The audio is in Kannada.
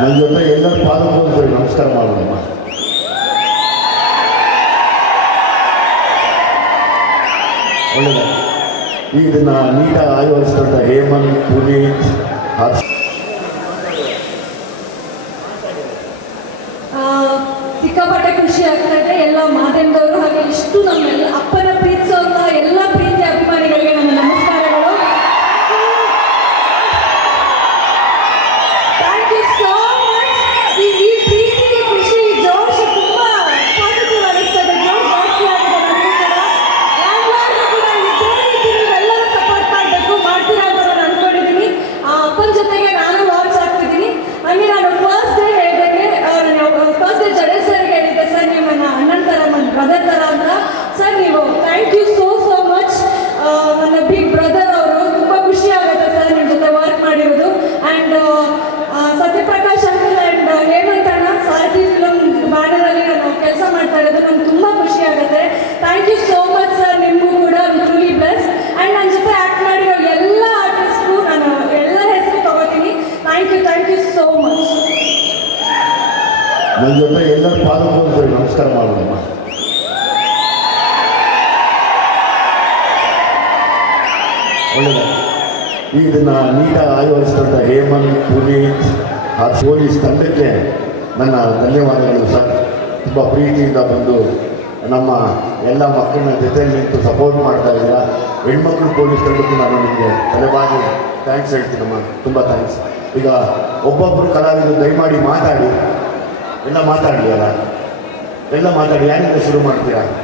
ನನ್ನ ಜೊತೆ ಎಲ್ಲರೂ ಪಾಲ್ಗೊಂಡ್ರಿ ನಮಸ್ಕಾರ ಮಾಡೋಣಮ್ಮ. ಒಳ್ಳೆಯದ ಈ ದಿನ ನೀಟಾಗಿ ಆಯೋಜಿಸಿದಂಥ ಹೇಮಂತ್, ಪುನೀತ್, ಹರ್ಷ ಸಿಕ್ಕಾಪಟ್ಟೆ ಖುಷಿ ಆಗ್ತಾ ಇದೆ. ಎಲ್ಲ ಮಾಧ್ಯಮದವರು ಹಾಗೆ ಇಷ್ಟು ನಮ್ಮೆಲ್ಲ ಅಪ್ಪನ ಪ್ರೀತಿಸುವಂತಹ ಎಲ್ಲ ಪ್ರೀತಿ ಅಭಿಮಾನಿಗಳಿಗೆ ನನ್ನ ನಮಸ್ಕಾರಗಳು. Thank you so much. ಈ ಪ್ರೀತಿಗೆ ಖುಷಿ ಜೋಶ್ ತುಂಬಾ ಪಾಸಿಟಿವ್ ಅನಿಸ್ತದೆ. ಜೋಶ್ ಜಾಸ್ತಿ ಆಗಿದೆ ನನಗೂ ಕೂಡ. ಎಲ್ಲರೂ ಕೂಡ ಇದೇ ರೀತಿ ನೀವೆಲ್ಲರೂ ಸಪೋರ್ಟ್ ಮಾಡಬೇಕು, ಮಾಡ್ತೀರಾ ಅಂತ ನಾನು ಅನ್ಕೊಂಡಿದ್ದೀನಿ. ಆ ಅಪ್ಪನ ಜೊತೆಗೆ ನಾನು ವಾಚ್ ಆಗ್ತಿದ್ದೀನಿ. ಹಾಗೆ ನಾನು ಫಸ್ಟ್ ಡೇ ಹೇಳಿದಂಗೆ ಫಸ್ಟ್ ಡೇ ಜಡೆ ಸರ್ಗೆ ಹೇಳಿದ್ದೆ, ಸರ್ ನೀವು ನನ್ನ ಅಣ್ಣನ ಥರ ನನ್ನ ಬ್ರದರ್ ಥರ ಅಂತ. ಸರ್ ನೀವು ಥ್ಯಾಂಕ್ ಯು ಸೋ ಮಚ್. ನನ್ನ ಬಿಗ್ ಬ್ರದರ್ ಅವರು. ತುಂಬ ಖುಷಿ ಆಗುತ್ತೆ ಸರ್ ನಿಮ್ಮ ಜೊತೆ ವರ್ಕ್ ಮಾಡಿರೋದು. And Satyaprakash uncle and Hemanth ಅಣ್ಣ ಸಾರಥಿ ಫಿಲಮ್ ಬ್ಯಾನರಲ್ಲಿ ನಾನು ಕೆಲಸ ಮಾಡ್ತಾ ಇರೋದು ನಂಗೆ ತುಂಬ ಖುಷಿ ಆಗುತ್ತೆ. Thank you so much sir. ನಿಮಗೂ ಕೂಡ ಟ್ರೂಲಿ ಬ್ಲೆಸ್. ಆ್ಯಂಡ್ ನನ್ನ ಜೊತೆ ಆ್ಯಕ್ಟ್ ಮಾಡಿರೋ ಎಲ್ಲ ಆರ್ಟಿಸ್ಟು ನಾನು ಎಲ್ಲ ಹೆಸರು ತಗೋತೀನಿ. Thank you so much. ನನ್ನ ಜೊತೆ ಎಲ್ಲರೂ ಪಾಲ್ಗೊಂಡ್ರಿ ನಮಸ್ಕಾರ ಮಾಡೋಣಮ್ಮ. ಒಳ್ಳೆಯದ ಈ ದಿನ ನೀಟಾಗಿ ಆಯೋಜಿಸಿದಂಥ ಹೇಮಂತ್, ಪುನೀತ್, ಹರ್ಷ ಪೊಲೀಸ್ ತಂಡಕ್ಕೆ ನನ್ನ ಧನ್ಯವಾದಗಳು ಸರ್. ತುಂಬ ಪ್ರೀತಿಯಿಂದ ಬಂದು ನಮ್ಮ ಎಲ್ಲ ಮಕ್ಕಳನ್ನ ಜೊತೆಯಲ್ಲಿ ನಿಂತು ಸಪೋರ್ಟ್ ಮಾಡ್ತಾ ಇದ್ದೀರಾ. ಹೆಣ್ಮಕ್ಳು ಪೊಲೀಸ್ ತಂಡಕ್ಕೂ ನಾನು ನಿಮಗೆ ತಲೆಬಾಗಿ ಥ್ಯಾಂಕ್ಸ್ ಹೇಳ್ತೀನಮ್ಮ. ತುಂಬ ಥ್ಯಾಂಕ್ಸ್. ಈಗ ಒಬ್ಬೊಬ್ಬರು ಕಲಾವಿದರು ದಯಮಾಡಿ ಮಾತಾಡಿ, ಎಲ್ಲ ಮಾತಾಡಲಿ ಅಲ್ಲ, ಎಲ್ಲ ಮಾತಾಡಿ. ಯಾರಿಂದ ಶುರು ಮಾಡ್ತೀರಾ?